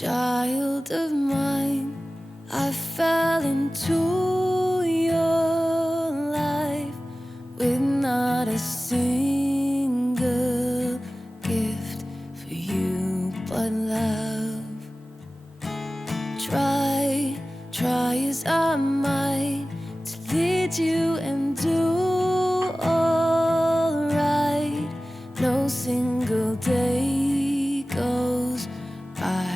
child of mine, I fell into your life with not a single gift for you but love. Try as I might to lead you and do all right. No single day goes by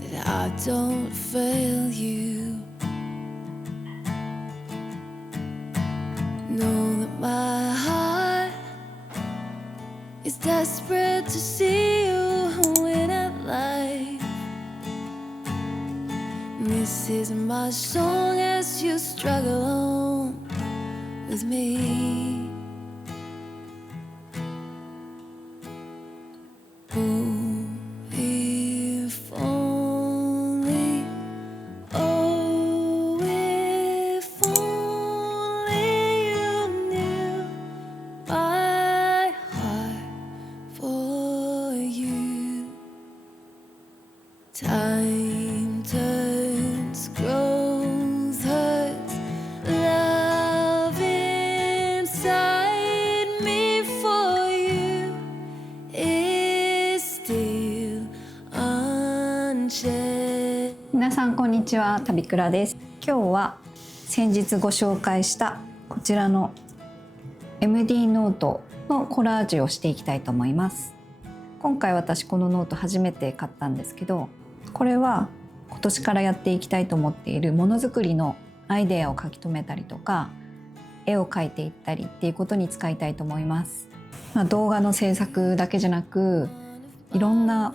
that I don't fail you. Know that my heart is desperate to see you win at life. This is my song as you struggle on with me. Oh, if only, oh, if only you knew my heart for you. Time turns, growth hurts, love inside me for you is still unchanged. 皆さんこんにちは、たびくらです。今日は先日ご紹介したこちらの MD ノートのコラージュをしていきたいと思います。今回私このノート初めて買ったんですけど、これは今年からやっていきたいと思っているものづくりのアイデアを書き留めたりとか絵を描いていったりっていうことに使いたいと思います。動画の制作だけじゃなくいろんな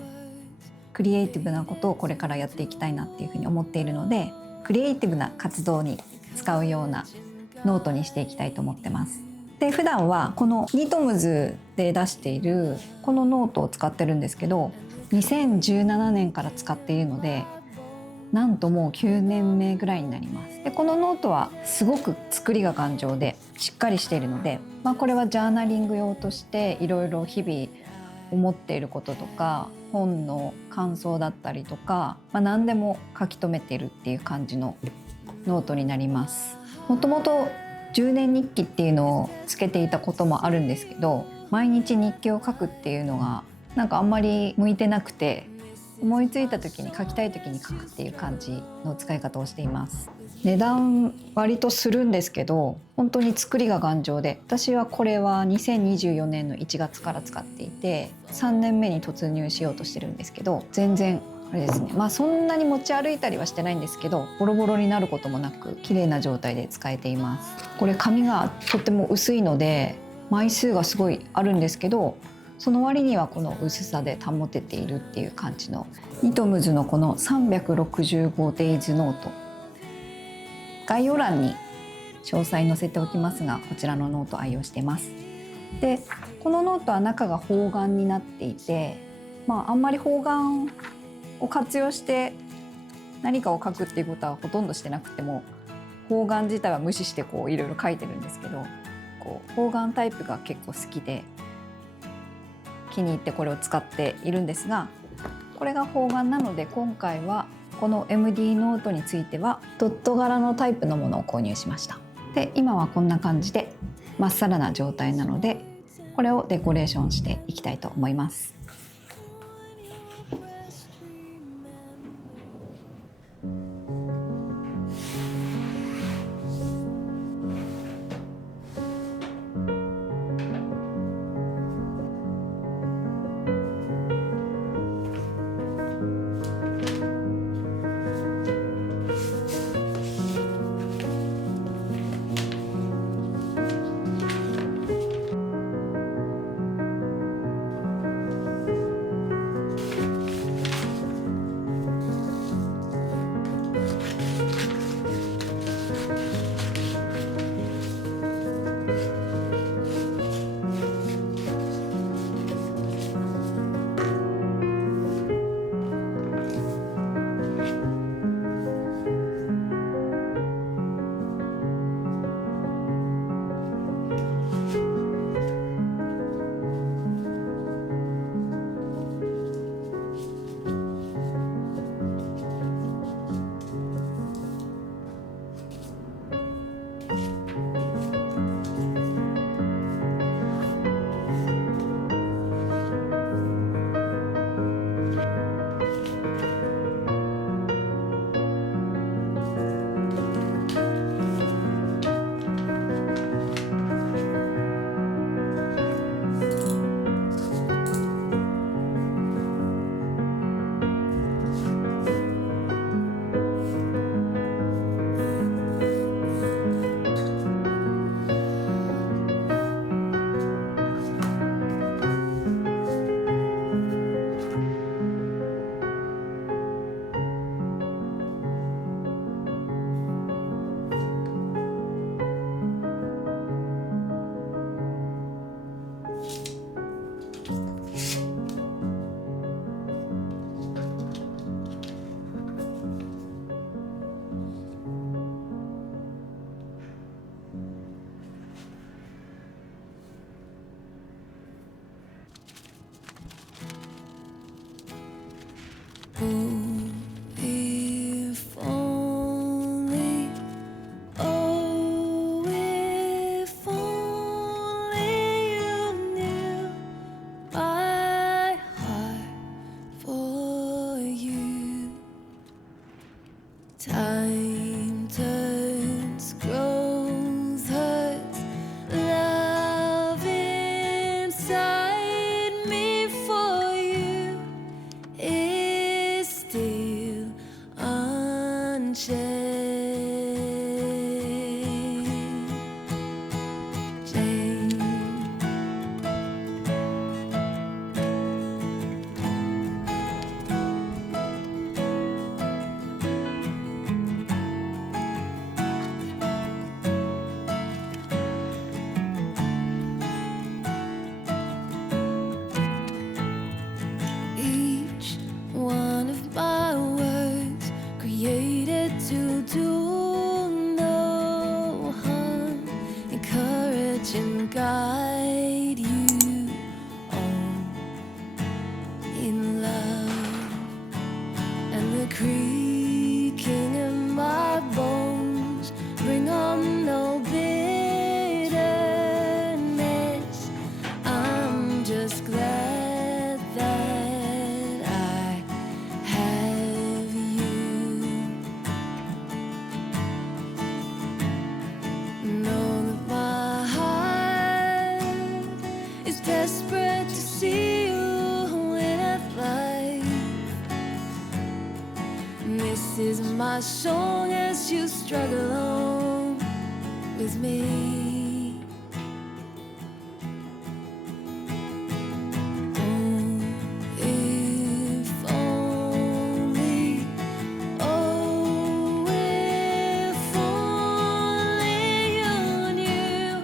クリエイティブなことをこれからやっていきたいなっていうふうに思っているので、クリエイティブな活動に使うようなノートにしていきたいと思ってます。で、普段はこのニトムズで出しているこのノートを使ってるんですけど、2017年から使っているのでなんともう9年目ぐらいになります。で、このノートはすごく作りが頑丈でしっかりしているので、これはジャーナリング用としていろいろ日々思っていることとか本の感想だったりとか、何でも書き留めているっていう感じのノートになります。もともと10年日記っていうのをつけていたこともあるんですけど、毎日日記を書くっていうのがなんかあんまり向いてなくて、思いついた時に書きたい時に書くっていう感じの使い方をしています。値段割とするんですけど本当に作りが頑丈で、私はこれは2024年の1月から使っていて3年目に突入しようとしてるんですけど、全然あれですね、そんなに持ち歩いたりはしてないんですけどボロボロになることもなく綺麗な状態で使えています。これ紙がとっても薄いので枚数がすごいあるんですけど、その割にはこの薄さで保てているっていう感じのニトムズのこの 365days ノート、概要欄に詳細載せておきますが、こちらのノート愛用しています。で、このノートは中が方眼になっていて、あんまり方眼を活用して何かを書くっていうことはほとんどしてなくても、方眼自体は無視していろいろ書いてるんですけど、方眼タイプが結構好きで気に入ってこれを使っているんですが、これが方眼なので今回はこの MD ノートについてはドット柄のタイプのものを購入しました。で、今はこんな感じでまっさらな状態なので、これをデコレーションしていきたいと思います。as long as you struggle on with me. Oh, if only, oh, if only you knew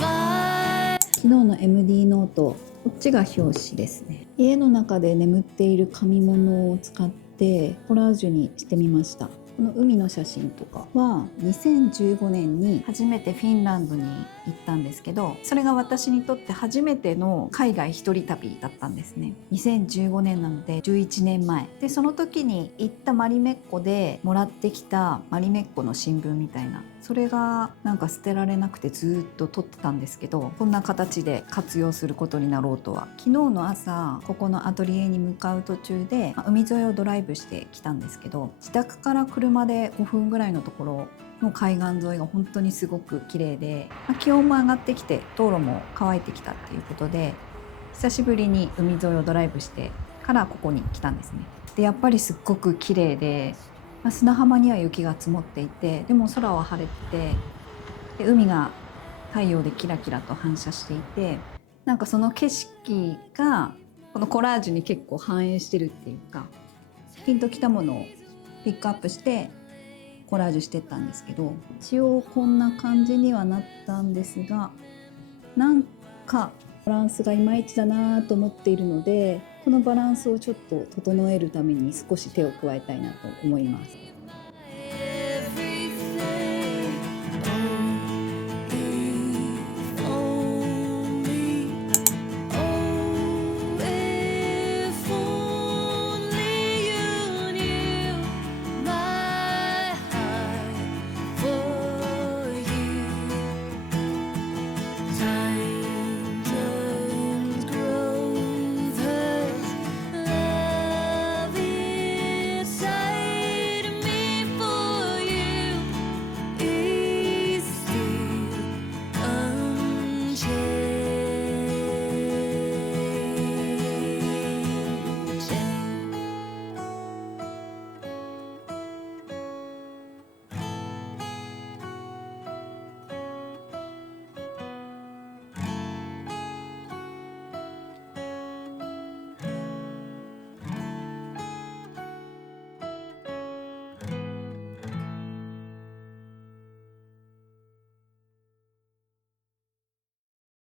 my 昨日の MD ノート、こっちが表紙ですね。家の中で眠っている紙物を使ってコラージュにしてみました。この海の写真とかは2015年に初めてフィンランドに行ったんですけど、それが私にとって初めての海外一人旅だったんですね。2015年なので11年前で、その時に行ったマリメッコでもらってきたマリメッコの新聞みたいな、それがなんか捨てられなくてずっと撮ってたんですけど、こんな形で活用することになろうとは。昨日の朝ここのアトリエに向かう途中で海沿いをドライブしてきたんですけど、自宅から車で5分ぐらいのところの海岸沿いが本当にすごく綺麗で、気温も上がってきて道路も乾いてきたっていうことで、久しぶりに海沿いをドライブしてからここに来たんですね。でやっぱりすっごく綺麗で、砂浜には雪が積もっていて、でも空は晴れてて、で海が太陽でキラキラと反射していて、なんかその景色がこのコラージュに結構反映してるっていうか、ピンときたものをピックアップしてコラージュしてったんですけど、一応こんな感じにはなったんですが、なんかバランスがいまいちだなと思っているので、このバランスをちょっと整えるために少し手を加えたいなと思います。